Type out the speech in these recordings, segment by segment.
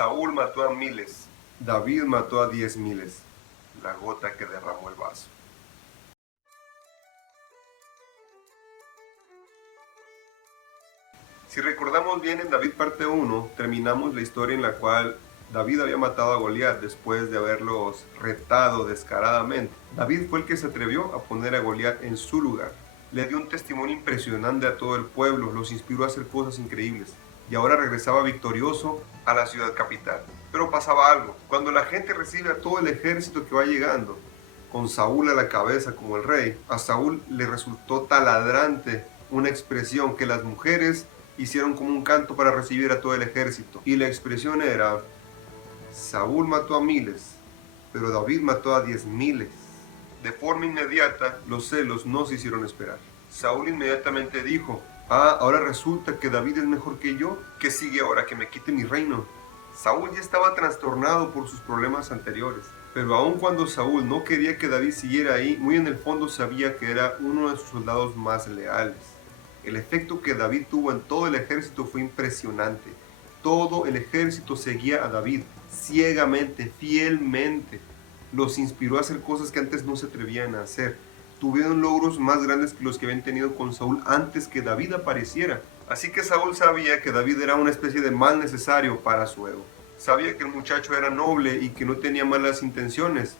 Saúl mató a miles, David mató a 10,000, la gota que derramó el vaso. Si recordamos bien, en David parte 1, terminamos la historia en la cual David había matado a Goliat después de haberlos retado descaradamente. David fue el que se atrevió a poner a Goliat en su lugar. Le dio un testimonio impresionante a todo el pueblo, los inspiró a hacer cosas increíbles. Y ahora regresaba victorioso a la ciudad capital. Pero pasaba algo. Cuando la gente recibe a todo el ejército que va llegando, con Saúl a la cabeza como el rey, a Saúl le resultó taladrante una expresión que las mujeres hicieron como un canto para recibir a todo el ejército. Y la expresión era: Saúl mató a miles, pero David mató a 10,000. De forma inmediata, los celos no se hicieron esperar. Saúl inmediatamente dijo: ahora resulta que David es mejor que yo. ¿Qué sigue ahora? ¿Que me quite mi reino? Saúl ya estaba trastornado por sus problemas anteriores. Pero aun cuando Saúl no quería que David siguiera ahí, muy en el fondo sabía que era uno de sus soldados más leales. El efecto que David tuvo en todo el ejército fue impresionante. Todo el ejército seguía a David ciegamente, fielmente. Los inspiró a hacer cosas que antes no se atrevían a hacer. Tuvieron logros más grandes que los que habían tenido con Saúl antes que David apareciera. Así que Saúl sabía que David era una especie de mal necesario para su ego. Sabía que el muchacho era noble y que no tenía malas intenciones.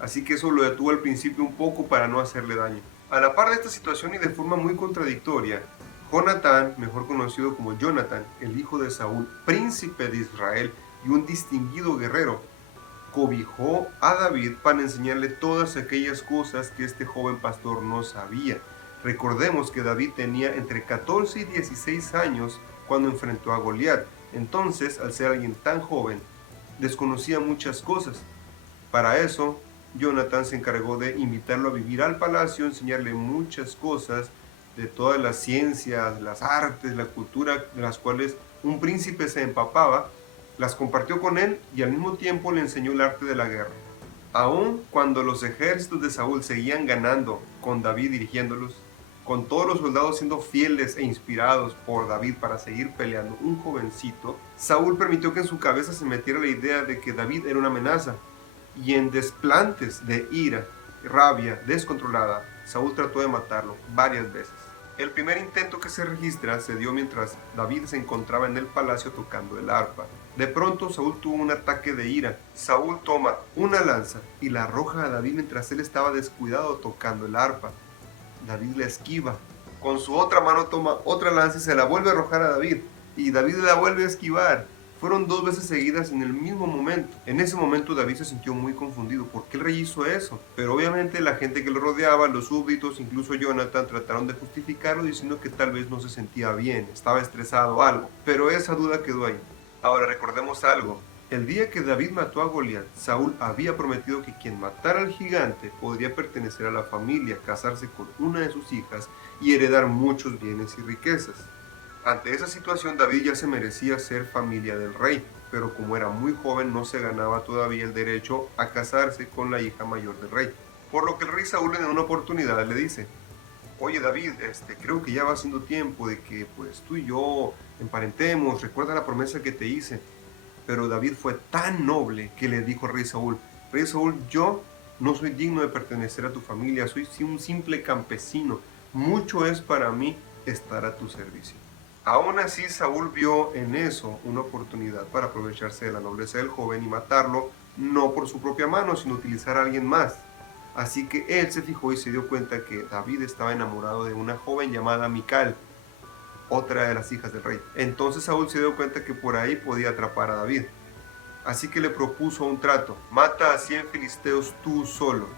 Así que eso lo detuvo al principio un poco para no hacerle daño. A la par de esta situación y de forma muy contradictoria, Jonatán, mejor conocido como Jonatán, el hijo de Saúl, príncipe de Israel y un distinguido guerrero, cobijó a David para enseñarle todas aquellas cosas que este joven pastor no sabía. Recordemos que David tenía entre 14 y 16 años cuando enfrentó a Goliat. Entonces, al ser alguien tan joven, desconocía muchas cosas. Para eso, Jonatán se encargó de invitarlo a vivir al palacio, enseñarle muchas cosas de todas las ciencias, las artes, la cultura de las cuales un príncipe se empapaba. Las compartió con él y al mismo tiempo le enseñó el arte de la guerra. Aun cuando los ejércitos de Saúl seguían ganando con David dirigiéndolos, con todos los soldados siendo fieles e inspirados por David para seguir peleando, un jovencito, Saúl permitió que en su cabeza se metiera la idea de que David era una amenaza. Y en desplantes de ira, rabia descontrolada, Saúl trató de matarlo varias veces. El primer intento que se registra se dio mientras David se encontraba en el palacio tocando el arpa. De pronto Saúl tuvo un ataque de ira. Saúl toma una lanza y la arroja a David mientras él estaba descuidado tocando el arpa. David la esquiva. Con su otra mano toma otra lanza y se la vuelve a arrojar a David. Y David la vuelve a esquivar. Fueron 2 veces seguidas en el mismo momento. En ese momento David se sintió muy confundido. ¿Por qué el rey hizo eso? Pero obviamente la gente que lo rodeaba, los súbditos, incluso Jonatán, trataron de justificarlo diciendo que tal vez no se sentía bien, estaba estresado o algo. Pero esa duda quedó ahí. Ahora recordemos algo. El día que David mató a Goliat, Saúl había prometido que quien matara al gigante podría pertenecer a la familia, casarse con una de sus hijas y heredar muchos bienes y riquezas. Ante esa situación, David ya se merecía ser familia del rey, pero como era muy joven no se ganaba todavía el derecho a casarse con la hija mayor del rey. Por lo que el rey Saúl en una oportunidad le dice: oye David, creo que ya va siendo tiempo de que pues tú y yo emparentemos, recuerda la promesa que te hice. Pero David fue tan noble que le dijo al rey Saúl: yo no soy digno de pertenecer a tu familia, soy un simple campesino, mucho es para mí estar a tu servicio. Aún así, Saúl vio en eso una oportunidad para aprovecharse de la nobleza del joven y matarlo, no por su propia mano, sino utilizar a alguien más. Así que él se fijó y se dio cuenta que David estaba enamorado de una joven llamada Mical, otra de las hijas del rey. Entonces Saúl se dio cuenta que por ahí podía atrapar a David. Así que le propuso un trato: mata a 100 filisteos tú solo,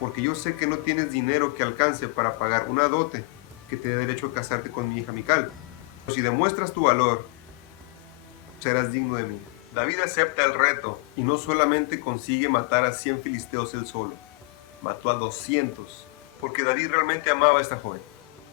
porque yo sé que no tienes dinero que alcance para pagar una dote que te dé derecho a casarte con mi hija Mical. Si demuestras tu valor, serás digno de mí. David acepta el reto y no solamente consigue matar a 100 filisteos él solo, mató a 200, porque David realmente amaba a esta joven.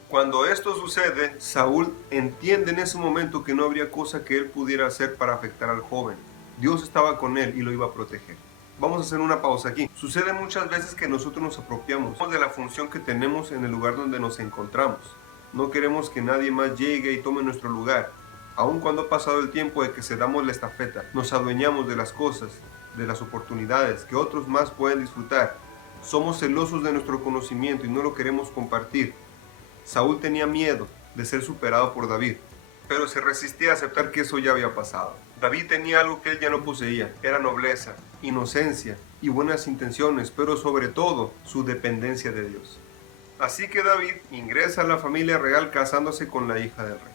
Cuando esto sucede, Saúl entiende en ese momento que no habría cosa que él pudiera hacer para afectar al joven. Dios estaba con él y lo iba a proteger. Vamos a hacer una pausa aquí. Sucede muchas veces que nosotros nos apropiamos de la función que tenemos en el lugar donde nos encontramos. No queremos que nadie más llegue y tome nuestro lugar. Aun cuando ha pasado el tiempo de que cedamos la estafeta, nos adueñamos de las cosas, de las oportunidades que otros más pueden disfrutar. Somos celosos de nuestro conocimiento y no lo queremos compartir. Saúl tenía miedo de ser superado por David, pero se resistía a aceptar que eso ya había pasado. David tenía algo que él ya no poseía, era nobleza, inocencia y buenas intenciones, pero sobre todo su dependencia de Dios. Así que David ingresa a la familia real casándose con la hija del rey,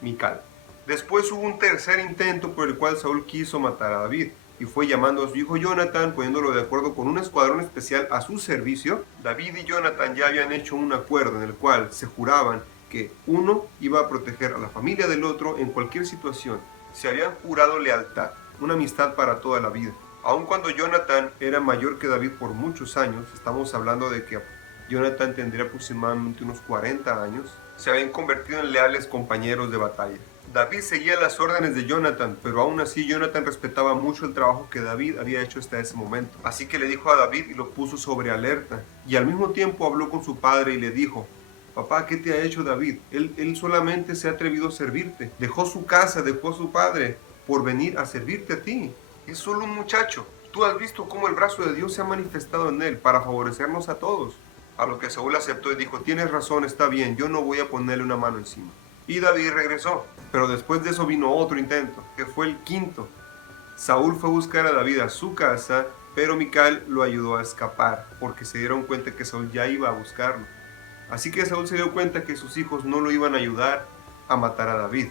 Mical. Después hubo un tercer intento por el cual Saúl quiso matar a David, y fue llamando a su hijo Jonatán, poniéndolo de acuerdo con un escuadrón especial a su servicio. David y Jonatán ya habían hecho un acuerdo en el cual se juraban que uno iba a proteger a la familia del otro en cualquier situación. Se habían jurado lealtad, una amistad para toda la vida. Aun cuando Jonatán era mayor que David por muchos años, estamos hablando de que Jonatán tendría aproximadamente unos 40 años, se habían convertido en leales compañeros de batalla. David seguía las órdenes de Jonatán, pero aún así Jonatán respetaba mucho el trabajo que David había hecho hasta ese momento. Así que le dijo a David y lo puso sobre alerta. Y al mismo tiempo habló con su padre y le dijo: papá, ¿qué te ha hecho David? Él solamente se ha atrevido a servirte. Dejó su casa, dejó a su padre por venir a servirte a ti. Es solo un muchacho. Tú has visto cómo el brazo de Dios se ha manifestado en él para favorecernos a todos. A lo que Saúl aceptó y dijo: tienes razón, está bien, yo no voy a ponerle una mano encima. Y David regresó. Pero después de eso vino otro intento, que fue el quinto. Saúl fue a buscar a David a su casa, pero Mical lo ayudó a escapar, porque se dieron cuenta que Saúl ya iba a buscarlo. Así que Saúl se dio cuenta que sus hijos no lo iban a ayudar a matar a David,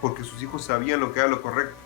porque sus hijos sabían lo que era lo correcto.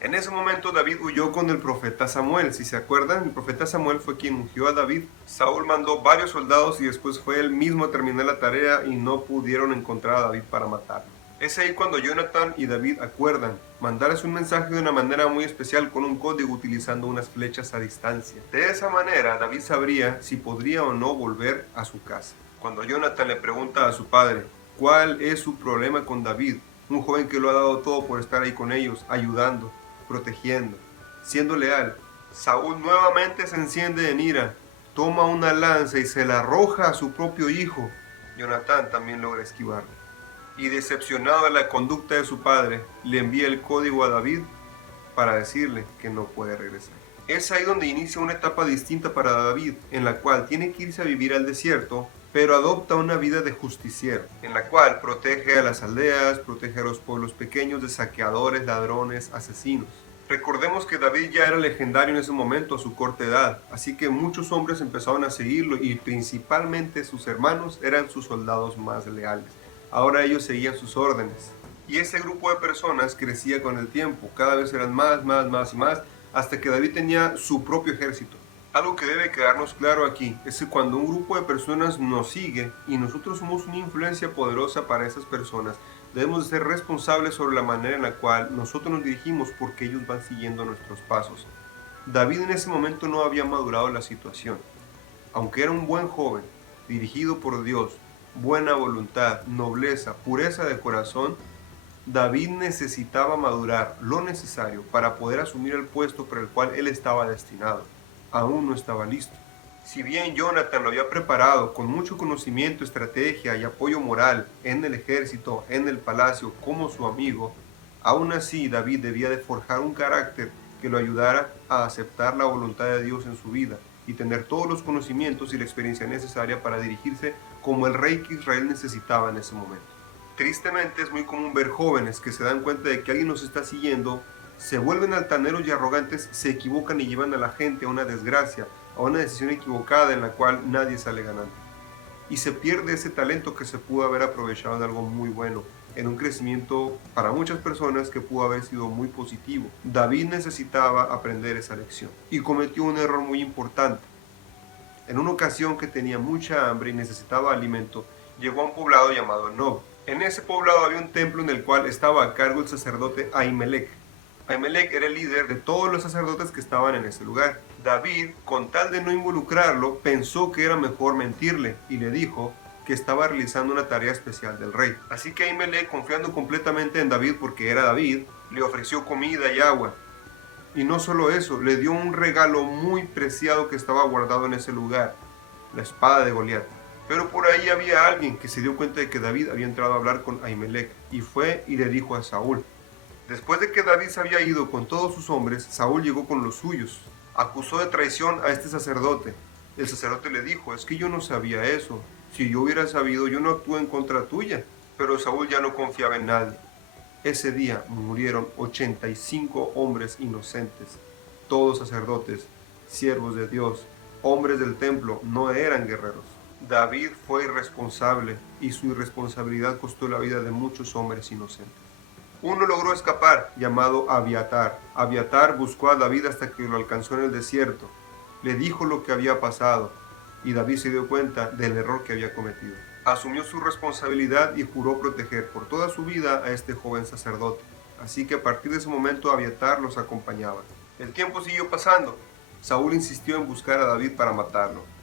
En ese momento David huyó con el profeta Samuel. Si se acuerdan, el profeta Samuel fue quien ungió a David. Saúl mandó varios soldados y después fue él mismo a terminar la tarea y no pudieron encontrar a David para matarlo. Es ahí cuando Jonatán y David acuerdan mandarles un mensaje de una manera muy especial con un código utilizando unas flechas a distancia. De esa manera David sabría si podría o no volver a su casa. Cuando Jonatán le pregunta a su padre cuál es su problema con David, un joven que lo ha dado todo por estar ahí con ellos, ayudando, protegiendo, siendo leal, Saúl nuevamente se enciende en ira, toma una lanza y se la arroja a su propio hijo. Jonatán también logra esquivarlo. Y decepcionado de la conducta de su padre, le envía el código a David para decirle que no puede regresar. Es ahí donde inicia una etapa distinta para David, en la cual tiene que irse a vivir al desierto, pero adopta una vida de justiciero, en la cual protege a las aldeas, protege a los pueblos pequeños de saqueadores, ladrones, asesinos. Recordemos que David ya era legendario en ese momento a su corta edad, así que muchos hombres empezaron a seguirlo y principalmente sus hermanos eran sus soldados más leales. Ahora ellos seguían sus órdenes. Y ese grupo de personas crecía con el tiempo, cada vez eran más y más, hasta que David tenía su propio ejército. Algo que debe quedarnos claro aquí es que cuando un grupo de personas nos sigue y nosotros somos una influencia poderosa para esas personas, debemos de ser responsables sobre la manera en la cual nosotros nos dirigimos porque ellos van siguiendo nuestros pasos. David en ese momento no había madurado la situación. Aunque era un buen joven, dirigido por Dios, buena voluntad, nobleza, pureza de corazón, David necesitaba madurar lo necesario para poder asumir el puesto para el cual él estaba destinado. Aún no estaba listo. Si bien Jonatán lo había preparado con mucho conocimiento, estrategia y apoyo moral en el ejército, en el palacio, como su amigo, aún así David debía de forjar un carácter que lo ayudara a aceptar la voluntad de Dios en su vida y tener todos los conocimientos y la experiencia necesaria para dirigirse como el rey que Israel necesitaba en ese momento. Tristemente es muy común ver jóvenes que se dan cuenta de que alguien los está siguiendo, se vuelven altaneros y arrogantes, se equivocan y llevan a la gente a una desgracia, a una decisión equivocada en la cual nadie sale ganando. Y se pierde ese talento que se pudo haber aprovechado en algo muy bueno, en un crecimiento para muchas personas que pudo haber sido muy positivo. David necesitaba aprender esa lección y cometió un error muy importante. En una ocasión que tenía mucha hambre y necesitaba alimento, llegó a un poblado llamado Nob. En ese poblado había un templo en el cual estaba a cargo el sacerdote Ahimelech. Ahimelech era el líder de todos los sacerdotes que estaban en ese lugar. David, con tal de no involucrarlo, pensó que era mejor mentirle y le dijo que estaba realizando una tarea especial del rey. Así que Ahimelech, confiando completamente en David porque era David, le ofreció comida y agua. Y no solo eso, le dio un regalo muy preciado que estaba guardado en ese lugar, la espada de Goliat. Pero por ahí había alguien que se dio cuenta de que David había entrado a hablar con Ahimelech y fue y le dijo a Saúl. Después de que David se había ido con todos sus hombres, Saúl llegó con los suyos. Acusó de traición a este sacerdote. El sacerdote le dijo, es que yo no sabía eso. Si yo hubiera sabido, yo no actúo en contra tuya. Pero Saúl ya no confiaba en nadie. Ese día murieron 85 hombres inocentes, todos sacerdotes, siervos de Dios, hombres del templo, no eran guerreros. David fue irresponsable y su irresponsabilidad costó la vida de muchos hombres inocentes. Uno logró escapar, llamado Abiatar. Abiatar buscó a David hasta que lo alcanzó en el desierto. Le dijo lo que había pasado y David se dio cuenta del error que había cometido. Asumió su responsabilidad y juró proteger por toda su vida a este joven sacerdote. Así que a partir de ese momento Abiatar los acompañaba. El tiempo siguió pasando. Saúl insistió en buscar a David para matarlo.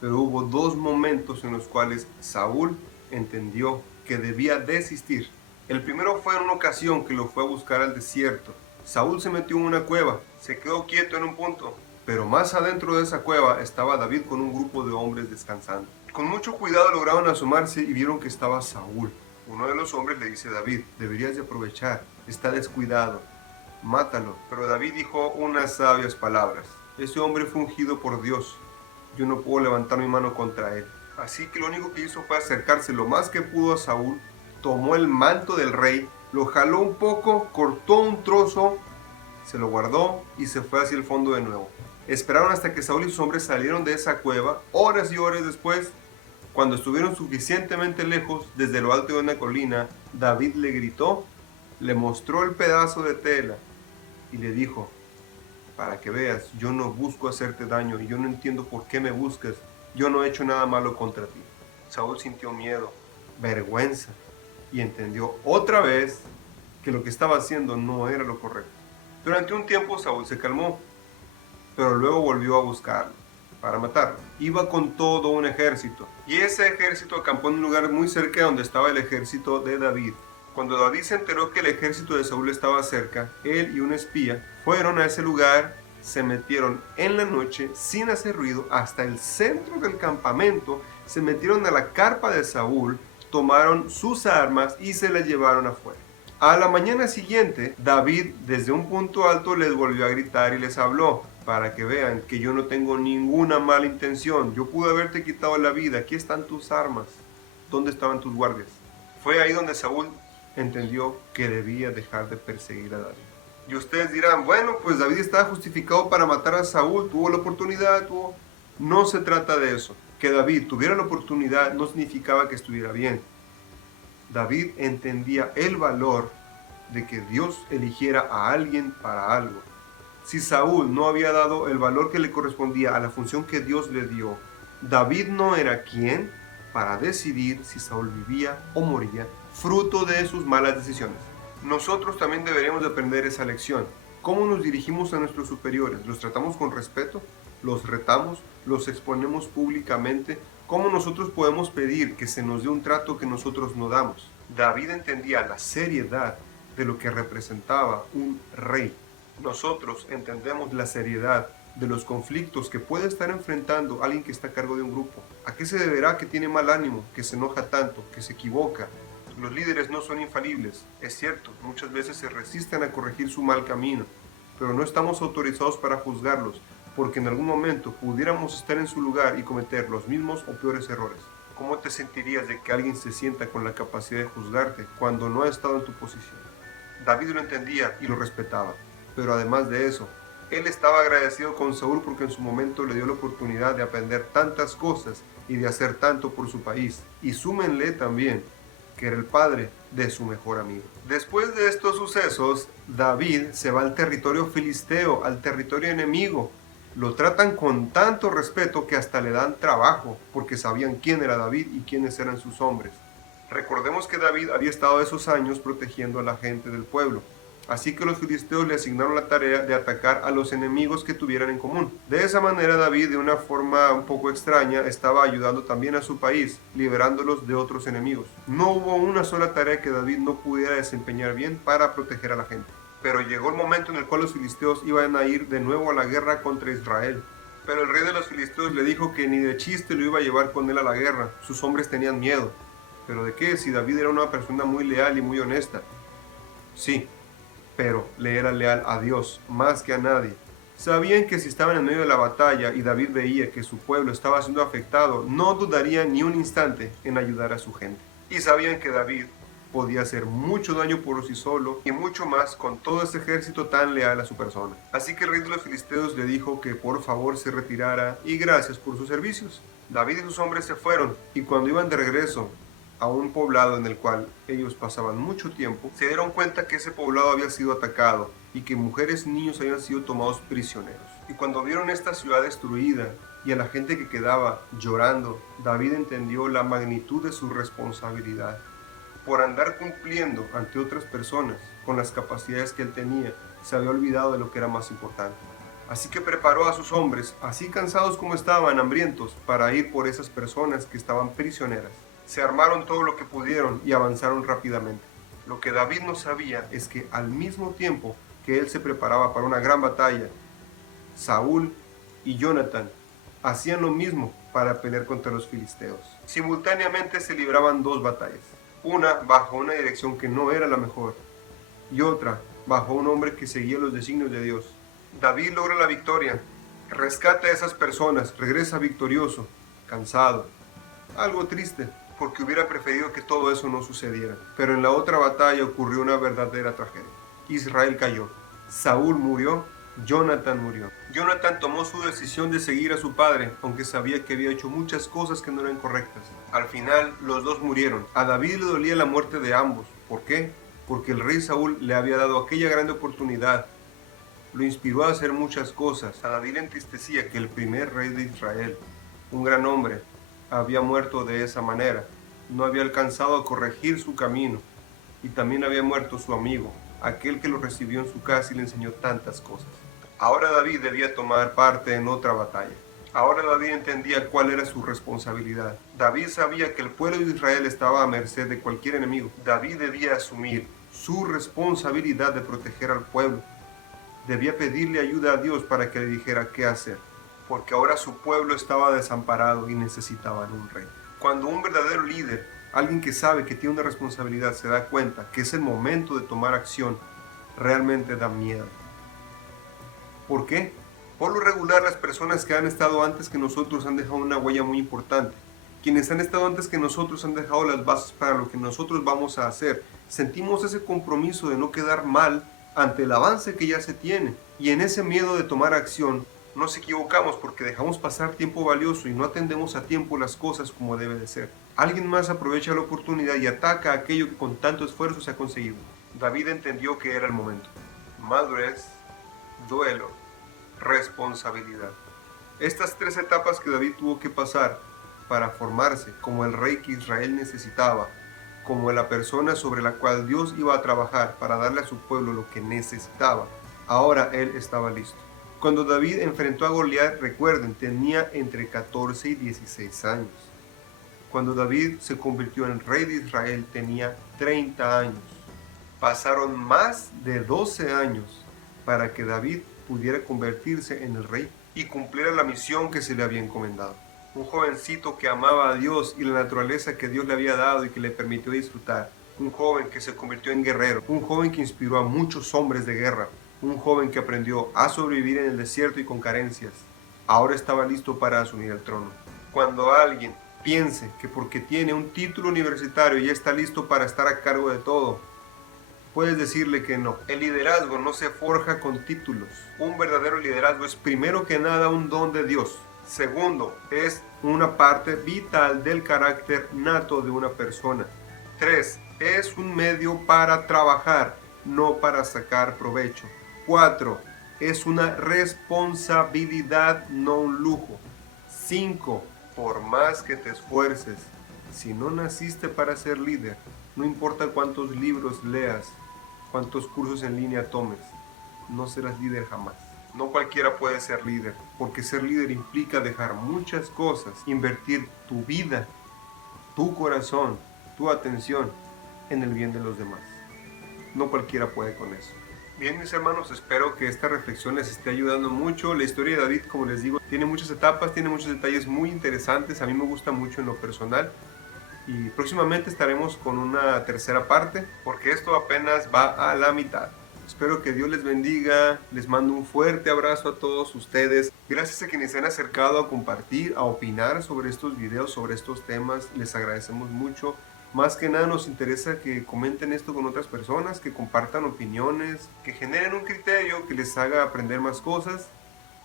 Pero hubo dos momentos en los cuales Saúl entendió que debía desistir. El primero fue en una ocasión que lo fue a buscar al desierto. Saúl se metió en una cueva, se quedó quieto en un punto, pero más adentro de esa cueva estaba David con un grupo de hombres descansando. Con mucho cuidado lograron asomarse y vieron que estaba Saúl. Uno de los hombres le dice a David, deberías de aprovechar, está descuidado, mátalo. Pero David dijo unas sabias palabras, ese hombre fue ungido por Dios, yo no puedo levantar mi mano contra él. Así que lo único que hizo fue acercarse lo más que pudo a Saúl, tomó el manto del rey, lo jaló un poco, cortó un trozo, se lo guardó y se fue hacia el fondo de nuevo. Esperaron hasta que Saúl y sus hombres salieron de esa cueva. Horas y horas después, cuando estuvieron suficientemente lejos, desde lo alto de una colina, David le gritó, le mostró el pedazo de tela y le dijo, para que veas, yo no busco hacerte daño y yo no entiendo por qué me buscas. Yo no he hecho nada malo contra ti. Saúl sintió miedo, vergüenza y entendió otra vez que lo que estaba haciendo no era lo correcto. Durante un tiempo Saúl se calmó, pero luego volvió a buscarlo para matarlo. Iba con todo un ejército y ese ejército acampó en un lugar muy cerca donde estaba el ejército de David. Cuando David se enteró que el ejército de Saúl estaba cerca, él y un espía fueron a ese lugar, se metieron en la noche sin hacer ruido hasta el centro del campamento, se metieron a la carpa de Saúl, tomaron sus armas y se las llevaron afuera. A la mañana siguiente, David desde un punto alto les volvió a gritar y les habló, para que vean que yo no tengo ninguna mala intención, yo pude haberte quitado la vida, aquí están tus armas, ¿dónde estaban tus guardias? Fue ahí donde Saúl entendió que debía dejar de perseguir a David. Y ustedes dirán, bueno, pues David estaba justificado para matar a Saúl, tuvo la oportunidad, No se trata de eso. Que David tuviera la oportunidad no significaba que estuviera bien. David entendía el valor de que Dios eligiera a alguien para algo. Si Saúl no había dado el valor que le correspondía a la función que Dios le dio, David no era quien para decidir si Saúl vivía o moría, fruto de sus malas decisiones. Nosotros también deberíamos de aprender esa lección. ¿Cómo nos dirigimos a nuestros superiores? ¿Los tratamos con respeto? ¿Los retamos? ¿Los exponemos públicamente? ¿Cómo nosotros podemos pedir que se nos dé un trato que nosotros no damos? David entendía la seriedad de lo que representaba un rey. Nosotros entendemos la seriedad de los conflictos que puede estar enfrentando alguien que está a cargo de un grupo. ¿A qué se deberá que tiene mal ánimo, que se enoja tanto, que se equivoca? Los líderes no son infalibles. Es cierto, muchas veces se resisten a corregir su mal camino, pero no estamos autorizados para juzgarlos, porque en algún momento pudiéramos estar en su lugar y cometer los mismos o peores errores. ¿Cómo te sentirías de que alguien se sienta con la capacidad de juzgarte cuando no ha estado en tu posición? David lo entendía y lo respetaba, pero además de eso, él estaba agradecido con Saúl porque en su momento le dio la oportunidad de aprender tantas cosas y de hacer tanto por su país. Y súmenle también que era el padre de su mejor amigo. Después de estos sucesos, David se va al territorio filisteo, al territorio enemigo. Lo tratan con tanto respeto que hasta le dan trabajo, porque sabían quién era David y quiénes eran sus hombres. Recordemos que David había estado esos años protegiendo a la gente del pueblo. Así que los filisteos le asignaron la tarea de atacar a los enemigos que tuvieran en común. De esa manera David, de una forma un poco extraña, estaba ayudando también a su país, liberándolos de otros enemigos. No hubo una sola tarea que David no pudiera desempeñar bien para proteger a la gente. Pero llegó el momento en el cual los filisteos iban a ir de nuevo a la guerra contra Israel. Pero el rey de los filisteos le dijo que ni de chiste lo iba a llevar con él a la guerra. Sus hombres tenían miedo. ¿Pero de qué? Si David era una persona muy leal y muy honesta. Sí, pero le era leal a Dios más que a nadie. Sabían que si estaban en medio de la batalla y David veía que su pueblo estaba siendo afectado, no dudaría ni un instante en ayudar a su gente. Y sabían que David podía hacer mucho daño por sí solo y mucho más con todo ese ejército tan leal a su persona. Así que el rey de los filisteos le dijo que por favor se retirara y gracias por sus servicios. David y sus hombres se fueron y cuando iban de regreso a un poblado en el cual ellos pasaban mucho tiempo, se dieron cuenta que ese poblado había sido atacado y que mujeres y niños habían sido tomados prisioneros. Y cuando vieron esta ciudad destruida y a la gente que quedaba llorando, David entendió la magnitud de su responsabilidad. Por andar cumpliendo ante otras personas con las capacidades que él tenía, se había olvidado de lo que era más importante. Así que preparó a sus hombres, así cansados como estaban, hambrientos, para ir por esas personas que estaban prisioneras. Se armaron todo lo que pudieron y avanzaron rápidamente. Lo que David no sabía es que al mismo tiempo que él se preparaba para una gran batalla, Saúl y Jonathan hacían lo mismo para pelear contra los filisteos. Simultáneamente se libraban dos batallas, una bajo una dirección que no era la mejor y otra bajo un hombre que seguía los designios de Dios. David logra la victoria, rescata a esas personas, regresa victorioso, cansado, algo triste, porque hubiera preferido que todo eso no sucediera. Pero en la otra batalla ocurrió una verdadera tragedia. Israel cayó, Saúl murió, Jonathan murió. Jonathan tomó su decisión de seguir a su padre, aunque sabía que había hecho muchas cosas que no eran correctas. Al final, los dos murieron. A David le dolía la muerte de ambos. ¿Por qué? Porque el rey Saúl le había dado aquella grande oportunidad. Lo inspiró a hacer muchas cosas. A David le entristecía que el primer rey de Israel, un gran hombre, había muerto de esa manera. No había alcanzado a corregir su camino. Y también había muerto su amigo, aquel que lo recibió en su casa y le enseñó tantas cosas. Ahora David debía tomar parte en otra batalla. Ahora David entendía cuál era su responsabilidad. David sabía que el pueblo de Israel estaba a merced de cualquier enemigo. David debía asumir su responsabilidad de proteger al pueblo. Debía pedirle ayuda a Dios para que le dijera qué hacer, porque ahora su pueblo estaba desamparado y necesitaban un rey. Cuando un verdadero líder, alguien que sabe que tiene una responsabilidad, se da cuenta que es el momento de tomar acción, realmente da miedo. ¿Por qué? Por lo regular, las personas que han estado antes que nosotros han dejado una huella muy importante. Quienes han estado antes que nosotros han dejado las bases para lo que nosotros vamos a hacer. Sentimos ese compromiso de no quedar mal ante el avance que ya se tiene. Y en ese miedo de tomar acción, nos equivocamos porque dejamos pasar tiempo valioso y no atendemos a tiempo las cosas como debe de ser. Alguien más aprovecha la oportunidad y ataca aquello que con tanto esfuerzo se ha conseguido. David entendió que era el momento. Madurez, duelo, responsabilidad. Estas tres etapas que David tuvo que pasar para formarse como el rey que Israel necesitaba, como la persona sobre la cual Dios iba a trabajar para darle a su pueblo lo que necesitaba, ahora él estaba listo. Cuando David enfrentó a Goliat, recuerden, tenía entre 14 y 16 años. Cuando David se convirtió en rey de Israel, tenía 30 años. Pasaron más de 12 años para que David pudiera convertirse en el rey y cumpliera la misión que se le había encomendado. Un jovencito que amaba a Dios y la naturaleza que Dios le había dado y que le permitió disfrutar. Un joven que se convirtió en guerrero. Un joven que inspiró a muchos hombres de guerra. Un joven que aprendió a sobrevivir en el desierto y con carencias. Ahora estaba listo para asumir el trono. Cuando alguien piense que porque tiene un título universitario ya está listo para estar a cargo de todo, puedes decirle que no. El liderazgo no se forja con títulos. Un verdadero liderazgo es primero que nada un don de Dios. Segundo, es una parte vital del carácter nato de una persona. 3. Es un medio para trabajar, no para sacar provecho. 4. Es una responsabilidad, no un lujo. 5. Por más que te esfuerces, si no naciste para ser líder, no importa cuántos libros leas, cuántos cursos en línea tomes, no serás líder jamás. No cualquiera puede ser líder, porque ser líder implica dejar muchas cosas, invertir tu vida, tu corazón, tu atención en el bien de los demás. No cualquiera puede con eso. Bien, mis hermanos, espero que esta reflexión les esté ayudando mucho. La historia de David, como les digo, tiene muchas etapas, tiene muchos detalles muy interesantes. A mí me gusta mucho en lo personal. Y próximamente estaremos con una tercera parte, porque esto apenas va a la mitad. Espero que Dios les bendiga. Les mando un fuerte abrazo a todos ustedes. Gracias a quienes se han acercado a compartir, a opinar sobre estos videos, sobre estos temas. Les agradecemos mucho. Más que nada nos interesa que comenten esto con otras personas, que compartan opiniones, que generen un criterio que les haga aprender más cosas.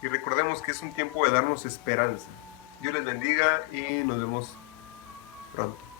Y recordemos que es un tiempo de darnos esperanza. Dios les bendiga y nos vemos pronto.